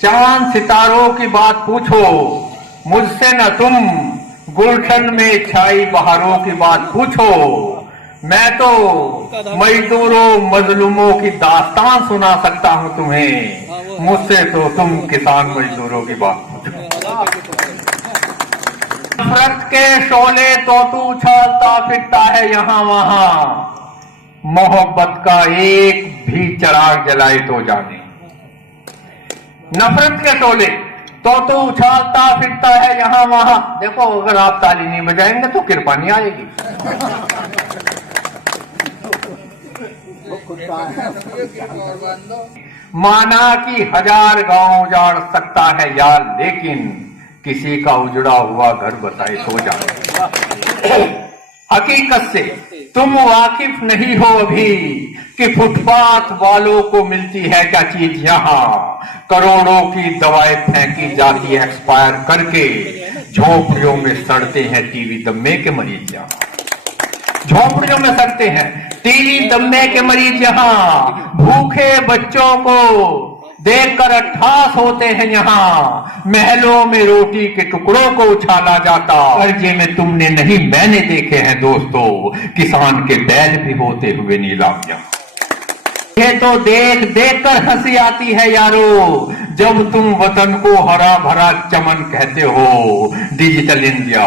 चांद सितारों की बात पूछो, मुझसे न तुम गुलशन में छाई बहारों की बात पूछो। मैं तो मजदूरों मजलूमों की दास्तान सुना सकता हूं तुम्हें, मुझसे तो तुम किसान मजदूरों की बात पूछो। नफरत के शोले तो तू उछालता फिरता है यहां वहां, मोहब्बत का एक भी चिराग जलाए तो जाने। नफरत के शोले तो उछालता फिरता है यहां वहां। देखो, अगर आप ताली नहीं बजाएंगे तो कृपा नहीं आएगी। माना कि 1000 गांव उजाड़ सकता है यार, लेकिन किसी का उजड़ा हुआ घर बसाए तो जाए। हकीकत से तुम वाकिफ नहीं हो अभी कि फुटपाथ वालों को मिलती है क्या चीज यहां। करोड़ों की दवाएं फेंकी जाती है एक्सपायर करके, झोपड़ियों में सड़ते हैं टीबी दम्मे के मरीज यहां। झोपड़ियों में सड़ते हैं टीबी दम्मे के मरीज यहां। भूखे बच्चों को देखकर अट्ठास होते हैं यहां। महलों में रोटी के टुकड़ों को उछाला जाता, कर्जे में तुमने नहीं मैंने देखे हैं दोस्तों, किसान के बैल भी होते हुए नीलाम यहां। ये तो देख देख कर हंसी आती है यारो, जब तुम वतन को हरा भरा चमन कहते हो डिजिटल इंडिया।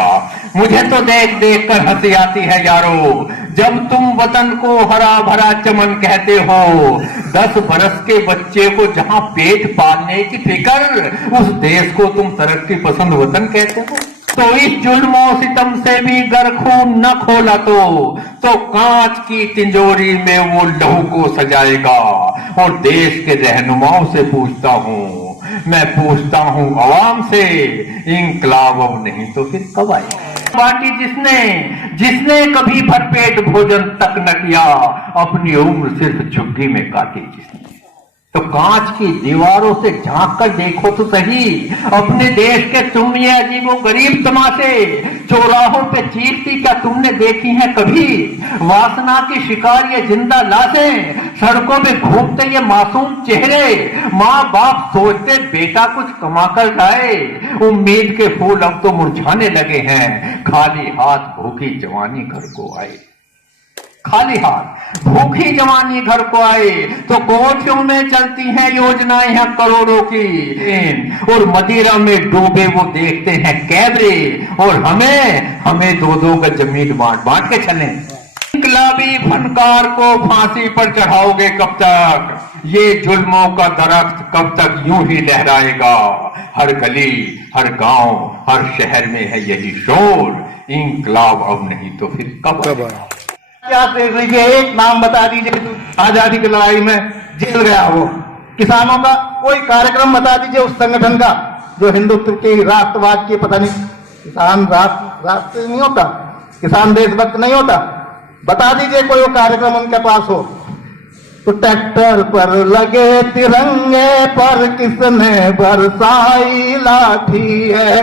मुझे तो देख देख कर हंसी आती है यारो, जब तुम वतन को हरा भरा चमन कहते हो। 10 बरस के बच्चे को जहां पेट पालने की फिक्र, उस देश को तुम तरक्की पसंद वतन कहते हो। तो इस जुल्मों सितम से भी गर खून न खोला तो कांच की तिजोरी में वो लहू को सजाएगा। और देश के रहनुमाओं से पूछता हूँ, मैं पूछता हूँ आवाम से, इंकलाब अब नहीं तो फिर कब आएगा। बाटी जिसने कभी भरपेट भोजन तक न किया, अपनी उम्र सिर्फ झुग्गी में काटी जिसने। तो कांच की दीवारों से झांक कर देखो तो सही अपने देश के तुम ये अजीबो गरीब तमाशे। चौराहों पे चीरती क्या तुमने देखी है कभी? वासना की शिकार ये जिंदा लाशें, सड़कों में घूमते ये मासूम चेहरे। माँ बाप सोचते बेटा कुछ कमा कर लाए, उम्मीद के फूल अब तो मुरझाने लगे हैं। खाली हाथ भूखी जवानी घर को आए, खाली हाथ भूखी जवानी घर को आए। तो कोठियों में चलती हैं योजनाएं हैं करोड़ों की, और मदिरा में डूबे वो देखते हैं कैमरे। और हमें 2-2 गज जमीन बांट के चलें। इनकलाबी फनकार को फांसी पर चढ़ाओगे कब तक? ये जुल्मों का दरख्त कब तक यूं ही लहराएगा? हर गली, हर गांव, हर शहर में है यही शोर, इंकलाब अब नहीं तो फिर कब आएगा? क्या देख लीजिए, एक नाम बता दीजिए आजादी की लड़ाई में जेल गया हो। किसानों का कोई कार्यक्रम बता दीजिए उस संगठन का जो हिंदुत्व के राष्ट्रवाद की, पता नहीं किसान राष्ट्र नहीं होता, किसान देशभक्त नहीं होता। बता दीजिए कोई वो कार्यक्रम उनके पास हो। तो ट्रैक्टर पर लगे तिरंगे पर किसने बरसाई लाठी है,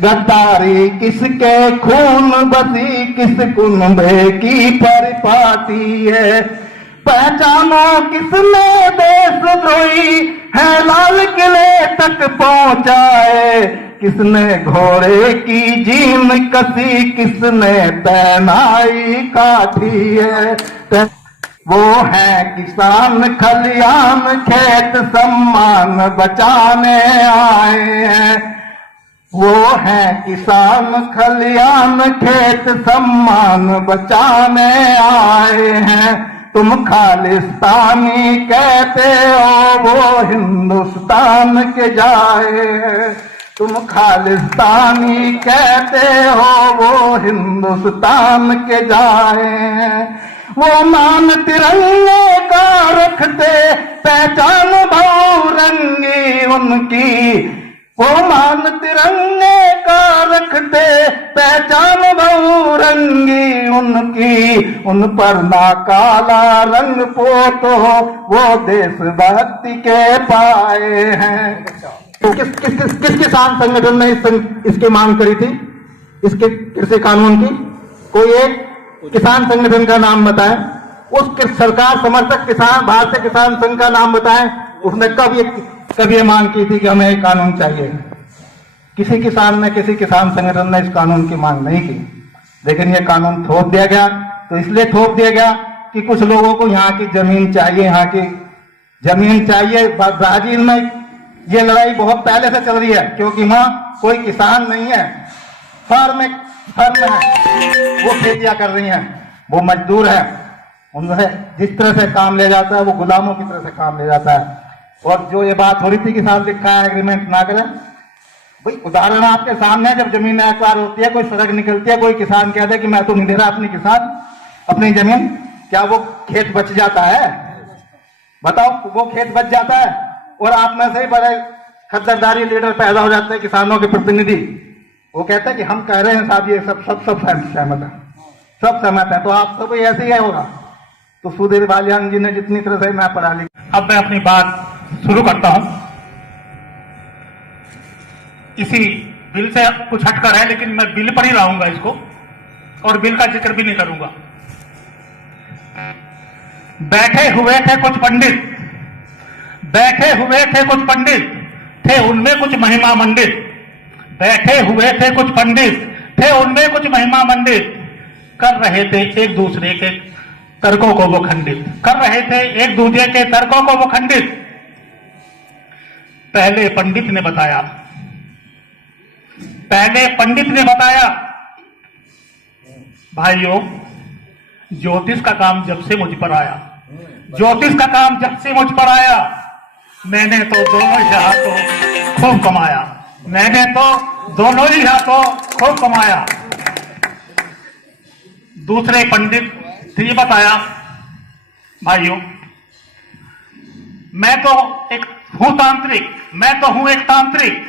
गद्दारी किसके खून बसी किस कुनबे की परिपाटी है। पहचानो किसने देशद्रोही है लाल किले तक पहुंचाए, किसने घोड़े की जीन कसी किसने तैनाई काटी है। वो है किसान खलियान खेत सम्मान बचाने आए हैं। वो है किसान खलियान खेत सम्मान बचाने आए हैं। तुम खालिस्तानी कहते हो वो हिंदुस्तान के जाए हैं। तुम खालिस्तानी कहते हो वो हिंदुस्तान के जाए हैं। वो मान तिरंगे का रखते पहचान बहुरंगी उनकी, वो मान तिरंगे का रखते पहचान बहुरंगी उनकी। उन पर ना काला रंग पोतो वो देशभक्ति के पाए हैं। किस किसान संगठन ने इसकी मांग करी थी, इसके कृषि कानून की? कोई एक किसान संगठन का नाम बताएं, उस सरकार समर्थक किसान भारतीय किसान संघ का नाम बताएं, उसने कब ये कभी ये मांग की थी कि हमें एक कानून चाहिए। किसी किसान ने, किसी किसान संगठन ने इस कानून की मांग नहीं की, लेकिन ये कानून थोप दिया गया। तो इसलिए थोप दिया गया कि कुछ लोगों को यहाँ की जमीन चाहिए, यहाँ की जमीन चाहिए। ब्राजील में ये लड़ाई बहुत पहले से चल रही है, क्योंकि वहाँ कोई किसान नहीं है, फर्म है, वो खेतियां कर रही हैं, वो मजदूर हैं, उनसे जिस तरह से काम लिया जाता है वो गुलामों की तरह से काम लिया जाता है। और जो ये बात हो रही थी कि साथ लिखा है एग्रीमेंट ना करें, भाई उदाहरण आपके सामने है, जब जमीन एक्वायर होती है, कोई सड़क निकलती है, कोई किसान कहता है कि मैं तो नहीं दे रहा अपनी किसान अपनी जमीन, क्या वो खेत बच जाता है? बताओ, वो खेत बच जाता है? और आप में से ही बड़े खद्दरदारी लीडर पैदा हो जाते हैं, किसानों के प्रतिनिधि, वो कहते हैं कि हम कह रहे हैं साहब ये सब सहमत है, सब सहमत है, तो आप सब ऐसे ही होगा। तो सुधीर बालियान जी ने जितनी तरह से मैं पढ़ा ली। अब मैं अपनी बात शुरू करता हूं। इसी बिल से कुछ हटकर है, लेकिन मैं बिल पर ही लाऊंगा इसको, और बिल का जिक्र भी नहीं करूंगा। बैठे हुए थे कुछ पंडित, बैठे हुए थे कुछ पंडित, थे उनमें कुछ महिमा मंडित। बैठे हुए थे कुछ पंडित, थे उनमें कुछ महिमा मंडित। कर रहे थे एक दूसरे के तर्कों को वो खंडित, कर रहे थे एक दूसरे के तर्कों को वो खंडित। पहले पंडित ने बताया, पहले पंडित ने बताया, भाइयों ज्योतिष का काम जब से मुझ पर आया, ज्योतिष का काम जब से मुझ पर आया, मैंने तो दोनों ही हाथों खूब कमाया, मैंने तो दोनों ही हाथों खूब कमाया। दूसरे पंडित ने बताया, भाइयों मैं तो एक हूं तांत्रिक, मैं तो हूं एक तांत्रिक,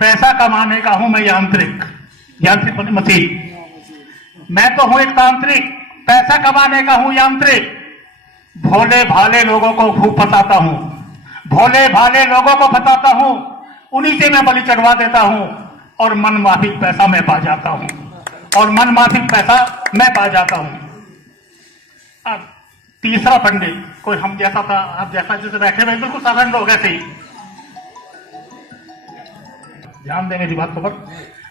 पैसा कमाने का हूं मैं यांत्रिक, यांत्रिक मशीन। मैं तो हूं एक तांत्रिक, पैसा कमाने का हूं यांत्रिक। भोले भाले लोगों को खूब फंसाता हूं, भोले भाले लोगों को फंसाता हूं, उन्हीं से मैं बलि चढ़वा देता हूं, और मन माफिक पैसा मैं पा जाता हूं, और मन माफिक पैसा मैं पा जाता हूं। अब तीसरा पंडित कोई हम जैसा था, आप जैसा जैसे बैठे हुए बिल्कुल साधारण लोग ऐसे ही, ध्यान दें मेरी बातों पर।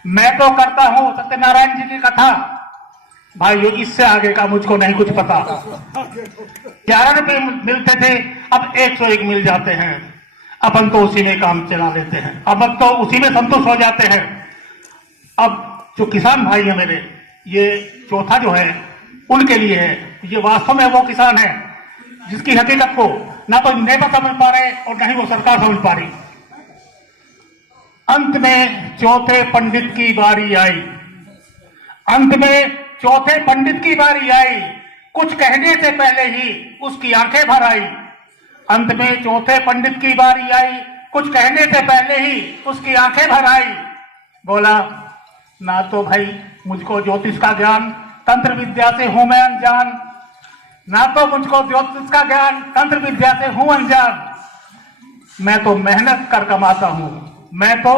मैं तो करता हूं सत्यनारायण जी की कथा, भाइयों इससे आगे का मुझको नहीं कुछ पता। 11 रुपए मिलते थे, अब 101 मिल जाते हैं, अपन तो उसी में काम चला लेते हैं, अब तो उसी में संतुष्ट हो जाते हैं। अब जो किसान भाई है मेरे, ये चौथा जो है उनके लिए है, ये वास्तव में वो किसान है जिसकी हकीकत को ना तो नेता समझ पा रहे और ना ही वो सरकार समझ पा रही। अंत में चौथे पंडित की बारी आई, अंत में चौथे पंडित की बारी आई, कुछ कहने से पहले ही उसकी आंखें भर आई। अंत में चौथे पंडित की बारी आई, कुछ कहने से पहले ही उसकी आंखें भर आई। बोला, ना तो भाई मुझको ज्योतिष का ज्ञान, तंत्र विद्या से हूं मैं अनजान, ना तो मुझको ज्योतिष का ज्ञान, तंत्र विद्या से हूं अनजान। मैं तो मेहनत कर कमाता हूं, मैं तो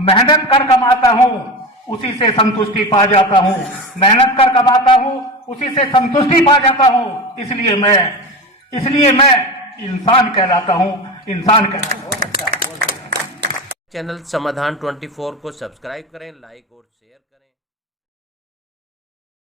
मेहनत कर कमाता हूं, उसी से संतुष्टि पा जाता हूं, मेहनत कर कमाता हूं, उसी से संतुष्टि पा जाता हूं। इसलिए मैं इंसान कहलाता हूं, इंसान कहलाता हूं। चैनल समाधान 24 को सब्सक्राइब करें, लाइक और शेयर करें।